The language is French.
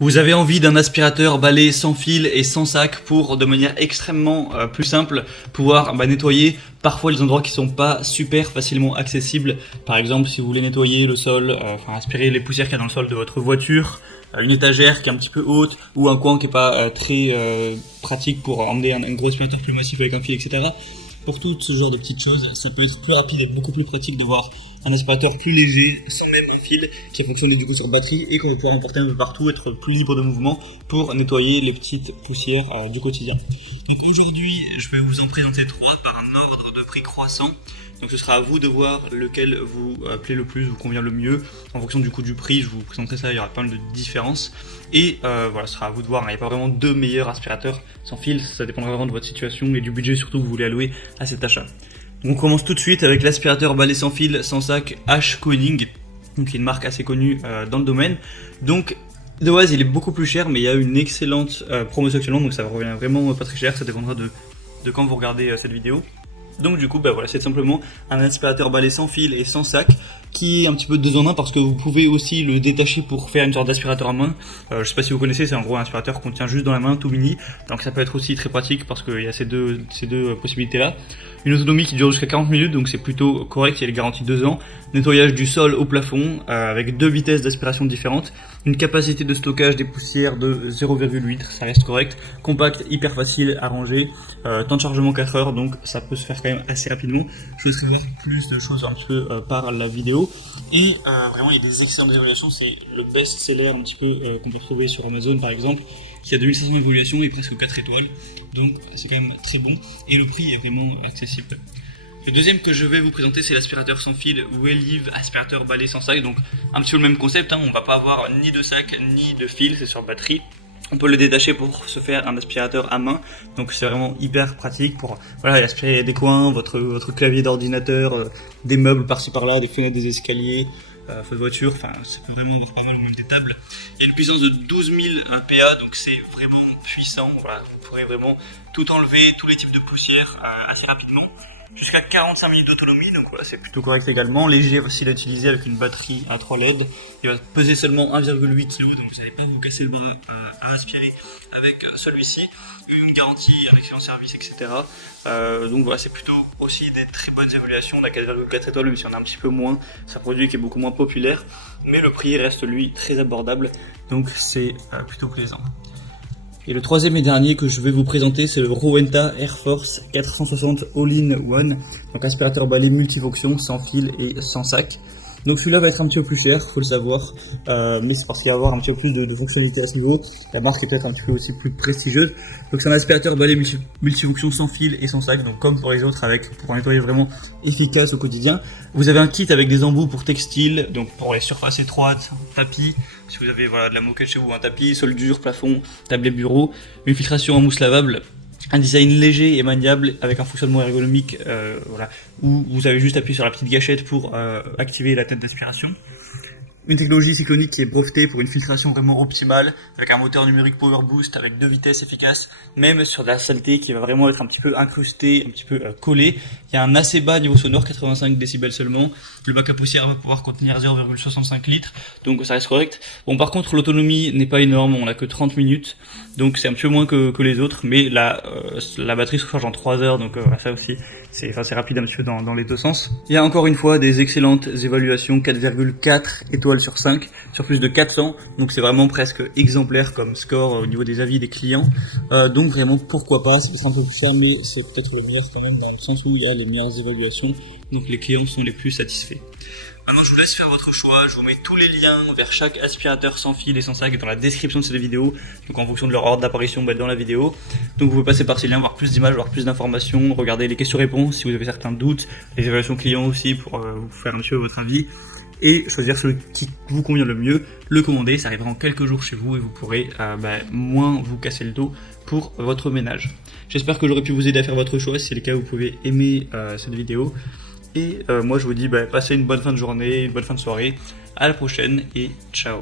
Vous avez envie d'un aspirateur balai sans fil et sans sac pour, de manière extrêmement plus simple, pouvoir nettoyer parfois les endroits qui sont pas super facilement accessibles. Par exemple, si vous voulez nettoyer le sol, aspirer les poussières qu'il y a dans le sol de votre voiture, une étagère qui est un petit peu haute ou un coin qui est pas très pratique pour emmener un gros aspirateur plus massif avec un fil, etc. Pour tout ce genre de petites choses, ça peut être plus rapide et beaucoup plus pratique d'avoir un aspirateur plus léger, sans même un fil, qui fonctionne du coup sur batterie et qu'on va pouvoir emporter un peu partout, être plus libre de mouvement pour nettoyer les petites poussières du quotidien. Donc aujourd'hui, je vais vous en présenter 3 par un ordre de prix croissant. Donc ce sera à vous de voir lequel vous plaît le plus, vous convient le mieux. En fonction du coût du prix, je vous présenterai ça, il y aura pas mal de différences. Et voilà, ce sera à vous de voir, il n'y a pas vraiment 2 meilleurs aspirateurs sans fil, ça dépendra vraiment de votre situation et du budget surtout que vous voulez allouer à cet achat. Donc on commence tout de suite avec l'aspirateur balai sans fil, sans sac H-Koning, donc qui est une marque assez connue dans le domaine. Donc de base il est beaucoup plus cher, mais il y a une excellente promotion actuellement, donc ça revient vraiment pas très cher, ça dépendra de quand vous regardez cette vidéo. Donc du coup voilà, c'est simplement un aspirateur balai sans fil et sans sac qui est un petit peu 2 en 1 parce que vous pouvez aussi le détacher pour faire une sorte d'aspirateur à main. Je sais pas si vous connaissez, c'est en gros un aspirateur qu'on tient juste dans la main, tout mini, donc ça peut être aussi très pratique parce qu'il y a ces deux possibilités là. Une autonomie qui dure jusqu'à 40 minutes, donc c'est plutôt correct, il y a une garantie 2 ans. Nettoyage du sol au plafond avec 2 vitesses d'aspiration différentes. Une capacité de stockage des poussières de 0,8 litres, ça reste correct. Compact, hyper facile à ranger. Temps de chargement 4 heures, donc ça peut se faire quand même assez rapidement. Je vous laisserai voir plus de choses un petit peu par la vidéo. Et vraiment, il y a des excellentes évaluations. C'est le best-seller un petit peu qu'on peut retrouver sur Amazon par exemple, qui a 2700 évaluations et presque 4 étoiles. Donc c'est quand même très bon. Et le prix est vraiment accessible. Le deuxième que je vais vous présenter, c'est l'aspirateur sans fil Wellive aspirateur balai sans sac. Donc un petit peu le même concept, hein. On va pas avoir ni de sac ni de fil, c'est sur batterie. On peut le détacher pour se faire un aspirateur à main, donc c'est vraiment hyper pratique pour aspirer des coins, votre clavier d'ordinateur, des meubles par-ci par-là, des fenêtres, des escaliers, votre voiture, ça peut vraiment avoir pas mal même des tables. Il y a une puissance de 12 000 PA, donc c'est vraiment puissant. Voilà, vous pourrez vraiment tout enlever, tous les types de poussières assez rapidement. Jusqu'à 45 minutes d'autonomie, donc voilà, c'est plutôt correct également. Léger, facile à utiliser avec une batterie à 3 LED. Il va peser seulement 1,8 kg, donc vous n'allez pas vous casser le bras à aspirer avec celui-ci. Une garantie, un excellent service, etc. Donc voilà, c'est plutôt aussi des très bonnes évaluations. On a 4,4 étoiles, même si on a un petit peu moins. C'est un produit qui est beaucoup moins populaire, mais le prix reste lui très abordable, donc c'est plutôt plaisant. Et le troisième et dernier que je vais vous présenter, c'est le Rowenta Air Force 460 All-in-One, donc aspirateur balai multifonction, sans fil et sans sac. Donc celui-là va être un petit peu plus cher, faut le savoir, mais c'est parce qu'il va y avoir un petit peu plus de fonctionnalité à ce niveau. La marque est peut-être un petit peu aussi plus prestigieuse. Donc c'est un aspirateur balai multifonction sans fil et sans sac, donc comme pour les autres, pour un nettoyage vraiment efficace au quotidien. Vous avez un kit avec des embouts pour textiles, donc pour les surfaces étroites, tapis, si vous avez de la moquette chez vous, un tapis, sol dur, plafond, tablé bureau, une filtration en mousse lavable. Un design léger et maniable avec un fonctionnement ergonomique où vous avez juste appuyé sur la petite gâchette pour activer la tête d'aspiration. Une technologie cyclonique qui est brevetée pour une filtration vraiment optimale, avec un moteur numérique Power Boost avec 2 vitesses efficaces, même sur de la saleté qui va vraiment être un petit peu incrustée, un petit peu collée. Il y a un assez bas niveau sonore, 85 décibels seulement. Le bac à poussière va pouvoir contenir 0,65 litres, donc ça reste correct. Bon, par contre, l'autonomie n'est pas énorme, on n'a que 30 minutes, donc c'est un petit peu moins que les autres, mais la batterie se recharge en 3 heures, donc ça aussi, c'est rapide un petit peu dans les deux sens. Il y a encore une fois des excellentes évaluations, 4,4 étoiles sur 5, sur plus de 400, donc c'est vraiment presque exemplaire comme score au niveau des avis des clients. Donc vraiment, pourquoi pas, c'est peut-être un peu plus cher, mais c'est peut-être le meilleur quand même, dans le sens où il y a les meilleures évaluations, donc les clients sont les plus satisfaits. Maintenant, je vous laisse faire votre choix. Je vous mets tous les liens vers chaque aspirateur sans fil et sans sac dans la description de cette vidéo, donc en fonction de leur ordre d'apparition dans la vidéo. Donc vous pouvez passer par ces liens, voir plus d'images, voir plus d'informations, regarder les questions-réponses si vous avez certains doutes, les évaluations clients aussi pour vous faire un petit peu votre avis, et choisir celui qui vous convient le mieux, le commander. Ça arrivera en quelques jours chez vous et vous pourrez moins vous casser le dos pour votre ménage. J'espère que j'aurai pu vous aider à faire votre choix. Si c'est le cas, vous pouvez aimer cette vidéo. Et moi je vous dis passez une bonne fin de journée, une bonne fin de soirée, à la prochaine et ciao.